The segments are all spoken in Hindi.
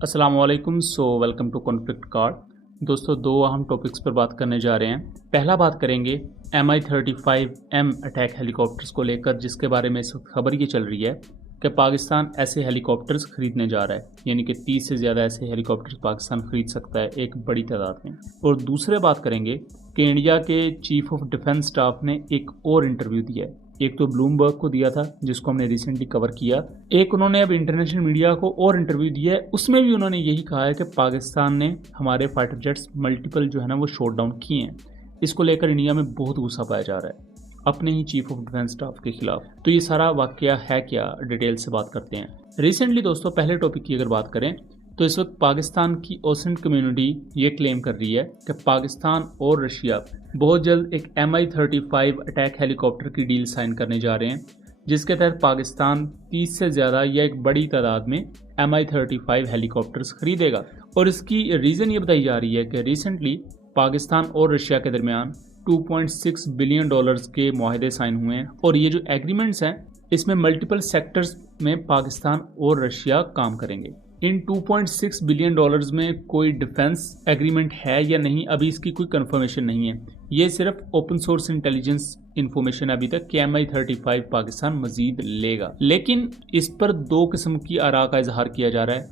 अस्सलाम वालेकुम। Welcome to conflict card. दोस्तों, दो अहम टॉपिक्स पर बात करने जा रहे हैं। पहला बात करेंगे Mi-35M अटैक हेलीकॉप्टर्स को लेकर, जिसके बारे में इस वक्त खबर ये चल रही है कि पाकिस्तान ऐसे हेलीकॉप्टर्स खरीदने जा रहा है, यानी कि 30 से ज़्यादा ऐसे हेलीकॉप्टर्स पाकिस्तान खरीद सकता है एक बड़ी तादाद में। और दूसरे बात करेंगे कि इंडिया के चीफ ऑफ डिफेंस स्टाफ ने एक और इंटरव्यू दिया है। एक तो ब्लूमबर्ग को दिया था, जिसको हमने रिसेंटली कवर किया। एक उन्होंने अब इंटरनेशनल मीडिया को और इंटरव्यू दिया है, उसमें भी उन्होंने यही कहा है कि पाकिस्तान ने हमारे फाइटर जेट्स मल्टीपल जो है ना वो शॉट डाउन किए हैं। इसको लेकर इंडिया में बहुत गुस्सा पाया जा रहा है अपने ही चीफ ऑफ डिफेंस स्टाफ के खिलाफ। तो ये सारा वाकया है क्या, डिटेल से बात करते हैं। रिसेंटली दोस्तों, पहले टॉपिक की अगर बात करें तो इस वक्त पाकिस्तान की ओसेंट कम्युनिटी ये क्लेम कर रही है कि पाकिस्तान और रशिया बहुत जल्द एक Mi-35 अटैक हेलीकॉप्टर की डील साइन करने जा रहे हैं, जिसके तहत पाकिस्तान 30 से ज़्यादा या एक बड़ी तादाद में Mi-35 हेलीकॉप्टर्स खरीदेगा। और इसकी रीज़न ये बताई जा रही है कि रिसेंटली पाकिस्तान और रशिया के दरमियान $2.6 बिलियन के मुआहदे साइन हुए हैं। और ये जो एग्रीमेंट्स हैं, इसमें मल्टीपल सेक्टर्स में पाकिस्तान और रशिया काम करेंगे। इन $2.6 बिलियन में कोई डिफेंस एग्रीमेंट है या नहीं, अभी इसकी कोई कंफर्मेशन नहीं है। ये सिर्फ ओपन सोर्स इंटेलिजेंस इंफॉर्मेशन अभी तक कि Mi-35 पाकिस्तान मजीद लेगा। लेकिन इस पर दो किस्म की आरा का इजहार किया जा रहा है।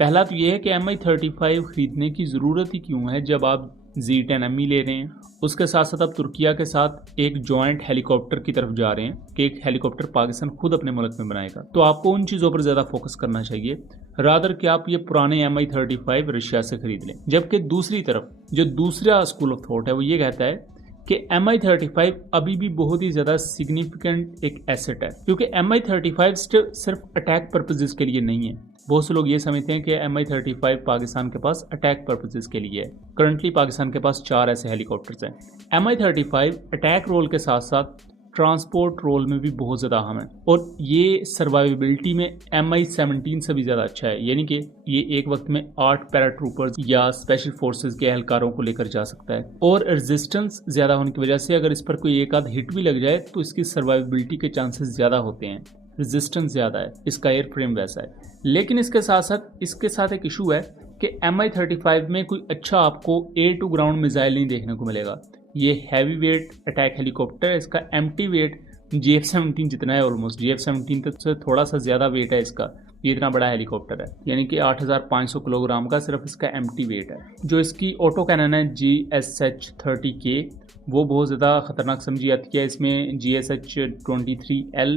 पहला तो ये है कि Mi-35 खरीदने की ज़रूरत ही क्यों है जब आप Z10ME ले रहे हैं। उसके साथ साथ अब तुर्किया के साथ एक जॉइंट हेलीकॉप्टर की तरफ जा रहे हैं कि एक हेलीकॉप्टर पाकिस्तान खुद अपने मुल्क में बनाएगा। तो आपको उन चीज़ों पर ज़्यादा फोकस करना चाहिए रादर कि आप ये पुराने Mi-35 रशिया से खरीद लें। जबकि दूसरी तरफ जो दूसरा स्कूल ऑफ थॉट है वो ये कहता है कि Mi-35 अभी भी बहुत ही ज़्यादा सिग्निफिकेंट एक एसेट है, क्योंकि Mi-35 सिर्फ अटैक पर्पजेस के लिए नहीं है। बहुत से लोग ये समझते हैं कि Mi-35 पाकिस्तान के पास अटैक पर्पजेस के लिए है। करंटली पाकिस्तान के पास 4 ऐसे हेलीकॉप्टर्स हैं। Mi-35 अटैक रोल के साथ साथ ट्रांसपोर्ट रोल में भी बहुत ज़्यादा अहम है, और ये सर्वाइवेबिलिटी में Mi-17 से भी ज़्यादा अच्छा है। यानी कि ये एक वक्त में 8 पैराट्रूपर्स या स्पेशल फोर्सेस के एहलकारों को लेकर जा सकता है। और रेजिस्टेंस ज़्यादा होने की वजह से अगर इस पर कोई एक आध हिट भी लग जाए तो इसकी सर्वाइवेबिलिटी के चांसेस ज़्यादा होते हैं। रेजिस्टेंस ज़्यादा है, इसका एयर फ्रेम वैसा है। लेकिन इसके साथ एक इशू है कि Mi-35 में कोई अच्छा आपको एयर टू ग्राउंड मिसाइल नहीं देखने को मिलेगा। ये हैवी वेट अटैक हेलीकॉप्टर है। इसका एम्प्टी वेट GF-17 जितना है, ऑलमोस्ट GF-17 तक से थोड़ा सा ज़्यादा वेट है इसका। ये इतना बड़ा हेलीकॉप्टर है, यानी कि 8500 किलोग्राम का सिर्फ इसका एम्प्टी वेट है। जो इसकी ऑटो कैनन है GSH-30K, वो बहुत ज़्यादा ख़तरनाक समझी जाती है। इसमें GSH-23L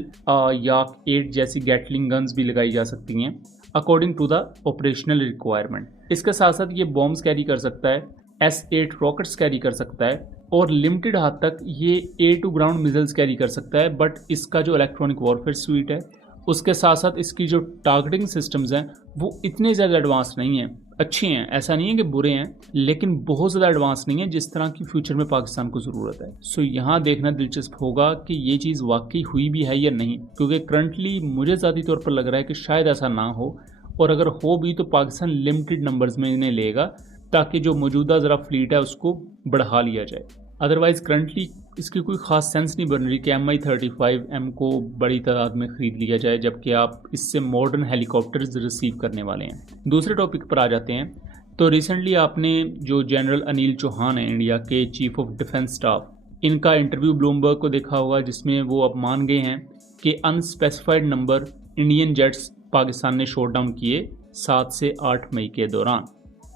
या 8 जैसी गैटलिंग गन्स भी लगाई जा सकती हैं according to the operational requirement. इसके साथ साथ ये बॉम्ब्स कैरी कर सकता है, S8 रॉकेट्स कैरी कर सकता है, और लिमिटेड हद तक ये air to ground missiles carry कर सकता है। बट इसका जो इलेक्ट्रॉनिक वॉरफेयर स्वीट है, उसके साथ साथ इसकी जो टारगेटिंग सिस्टम्स हैं वो इतने ज़्यादा एडवांस नहीं हैं। अच्छे हैं, ऐसा नहीं है कि बुरे हैं, लेकिन बहुत ज़्यादा एडवांस नहीं है जिस तरह की फ्यूचर में पाकिस्तान को ज़रूरत है। सो यहाँ देखना दिलचस्प होगा कि ये चीज़ वाकई हुई भी है या नहीं, क्योंकि करंटली मुझे ज़ाती तौर पर लग रहा है कि शायद ऐसा ना हो, और अगर हो भी तो पाकिस्तान लिमिटेड नंबर्स में इन्हें लेगा ताकि जो मौजूदा ज़रा फ्लीट है उसको बढ़ा लिया जाए। अदरवाइज़ करंटली इसकी कोई ख़ास सेंस नहीं बन रही कि Mi-35M को बड़ी तादाद में ख़रीद लिया जाए, जबकि आप इससे मॉडर्न हेलीकॉप्टर्स रिसीव करने वाले हैं। दूसरे टॉपिक पर आ जाते हैं। तो रिसेंटली आपने जो जनरल अनिल चौहान है, इंडिया के चीफ ऑफ डिफेंस स्टाफ, इनका इंटरव्यू ब्लूमबर्ग को देखा होगा, जिसमें वो अब मान गए हैं कि unspecified number Indian jets Pakistan ने शॉट डाउन किए 7 से 8 मई के दौरान।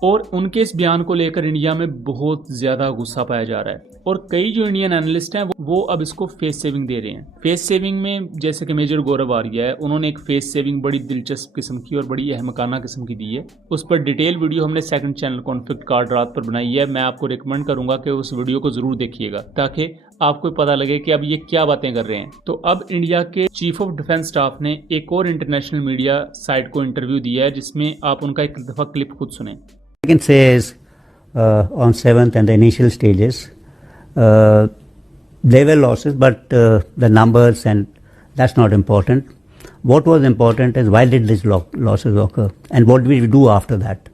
और उनके इस बयान को लेकर इंडिया में बहुत ज़्यादा गुस्सा पाया जा रहा है, और कई जो इंडियन एनालिस्ट हैं वो अब इसको फेस सेविंग दे रहे हैं। फेस सेविंग में जैसे कि मेजर गौरव आर्या है, उन्होंने एक फेस सेविंग बड़ी दिलचस्प किस्म की और बड़ी अहमकाना किस्म की दी है। उस पर डिटेल वीडियो हमने सेकंड चैनल कॉन्फ्लिक्ट कार्ड रात पर बनाई है। मैं आपको रिकमेंड करूंगा कि उस वीडियो को ज़रूर देखिएगा ताकि आपको पता लगे कि अब ये क्या बातें कर रहे हैं। तो अब इंडिया के चीफ ऑफ डिफेंस स्टाफ ने एक और इंटरनेशनल मीडिया साइट को इंटरव्यू दिया है, जिसमें आप उनका एक दफ़ा क्लिप खुद सुने। I can say is on 7th and the initial stages, there were losses, but the numbers and that's not important. What was important is why did these losses occur and what did we do after that.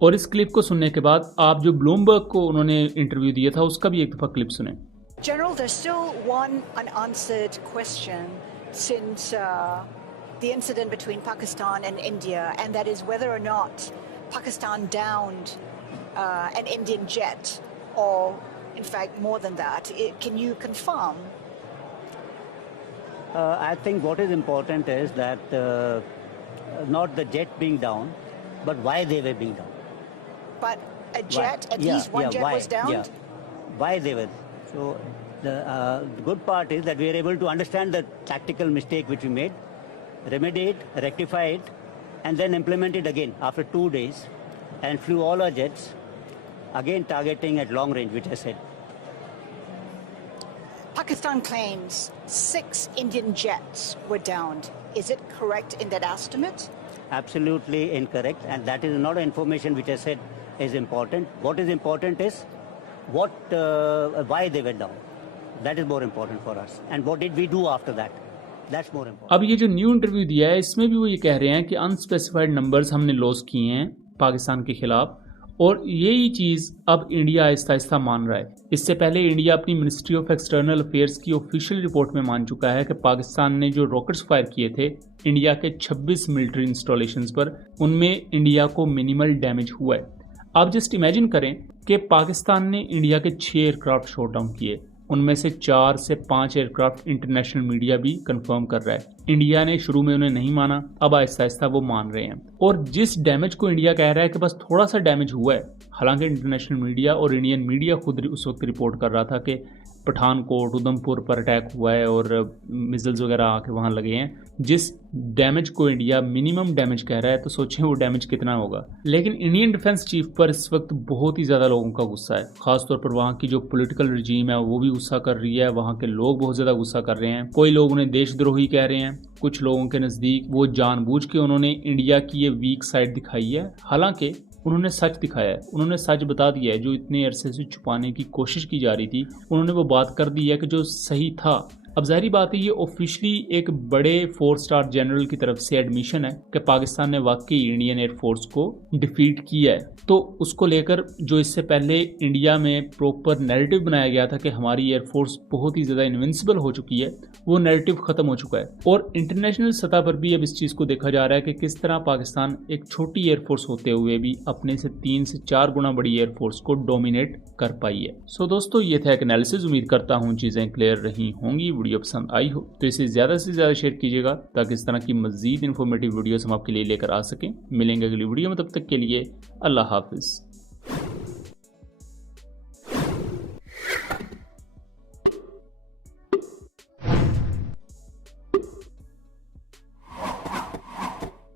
और इस क्लिप को सुनने के बाद आप जो ब्लूमबर्ग को उन्होंने इंटरव्यू दिया था उसका भी एक दफ़ा क्लिप सुने। General, there's still one unanswered question since the incident between Pakistan and India, and that is whether or not Pakistan downed an Indian jet, or in fact more than that. Can you confirm? I think what is important is that not the jet being down, but why they were being down. But a jet, at least one jet was downed? Yeah. Why they were. So the good part is that we are able to understand the tactical mistake which we made, remedy it, rectify it, and then implement it again after 2 days, and flew all our jets, again targeting at long range, which I said. Pakistan claims 6 Indian jets were downed. Is it correct in that estimate? Absolutely incorrect, and that is not information which I said is important. What is important is why they were down. That is more important for us. And what did we do after that? That's more important. अब ये जो न्यू इंटरव्यू दिया है इसमें भी वो ये कह रहे हैं कि अनस्पेसिफाइड नंबर्स हमने लॉस किए हैं पाकिस्तान के खिलाफ, और यही चीज़ अब इंडिया आहिस्ता आहिस्ता मान रहा है। इससे पहले इंडिया अपनी मिनिस्ट्री ऑफ एक्सटर्नल अफेयर्स की ऑफिशियल रिपोर्ट में मान चुका है कि पाकिस्तान ने जो रॉकेट्स फायर किए थे इंडिया के 26 मिलिट्री इंस्टॉलेशंस पर, उनमें इंडिया को मिनिमल डैमेज हुआ है। आप जस्ट इमेजिन करें कि पाकिस्तान ने इंडिया के 6 एयरक्राफ्ट शॉट डाउन किए, उनमें से 4 से 5 एयरक्राफ्ट इंटरनेशनल मीडिया भी कंफर्म कर रहा है। इंडिया ने शुरू में उन्हें नहीं माना, अब आहिस्ता आहिस्ता वो मान रहे हैं। और जिस डैमेज को इंडिया कह रहा है कि बस थोड़ा सा डैमेज हुआ है, हालांकि इंटरनेशनल मीडिया और इंडियन मीडिया खुद उस वक्त रिपोर्ट कर रहा था कि पठानकोट, उधमपुर पर अटैक हुआ है और मिसाइल्स वगैरह आके वहाँ लगे हैं। जिस डैमेज को इंडिया मिनिमम डैमेज कह रहा है, तो सोचें वो डैमेज कितना होगा। लेकिन इंडियन डिफेंस चीफ पर इस वक्त बहुत ही ज़्यादा लोगों का गुस्सा है, खासतौर पर वहाँ की जो पॉलिटिकल रजीम है वो भी गुस्सा कर रही है, वहाँ के लोग बहुत ज़्यादा गुस्सा कर रहे हैं। कोई लोग उन्हें देशद्रोही कह रहे हैं, कुछ लोगों के नज़दीक वो जानबूझ के उन्होंने इंडिया की ये वीक साइड दिखाई है। हालांकि उन्होंने सच दिखाया है, उन्होंने सच बता दिया है। जो इतने अरसे से छुपाने की कोशिश की जा रही थी, उन्होंने वो बात कर दी है कि जो सही था। अब जाहिर बात है ये ऑफिशियली एक बड़े 4 स्टार जनरल की तरफ से एडमिशन है कि पाकिस्तान ने वाकई इंडियन एयरफोर्स को डिफीट किया है। तो उसको लेकर जो इससे पहले इंडिया में प्रॉपर नैरेटिव बनाया गया था कि हमारी एयरफोर्स बहुत ही ज़्यादा इनविंसिबल हो चुकी है, वो नैरेटिव ख़त्म हो चुका है। और इंटरनेशनल सतह पर भी अब इस चीज़ को देखा जा रहा है कि किस तरह पाकिस्तान एक छोटी एयरफोर्स होते हुए भी अपने से 3 से 4 गुना बड़ी एयरफोर्स को डोमिनेट कर पाई है। सो दोस्तों, ये था एक एनालिसिस। उम्मीद करता हूँ चीज़ें क्लियर रही होंगी। वीडियो पसंद आई हो तो इसे ज़्यादा से ज़्यादा शेयर कीजिएगा ताकि इस तरह की मज़ीद इन्फॉर्मेटिव वीडियोस हम आपके लिए लेकर आ सकें। मिलेंगे अगली वीडियो में, तब तक के लिए अल्लाह हाफिज़।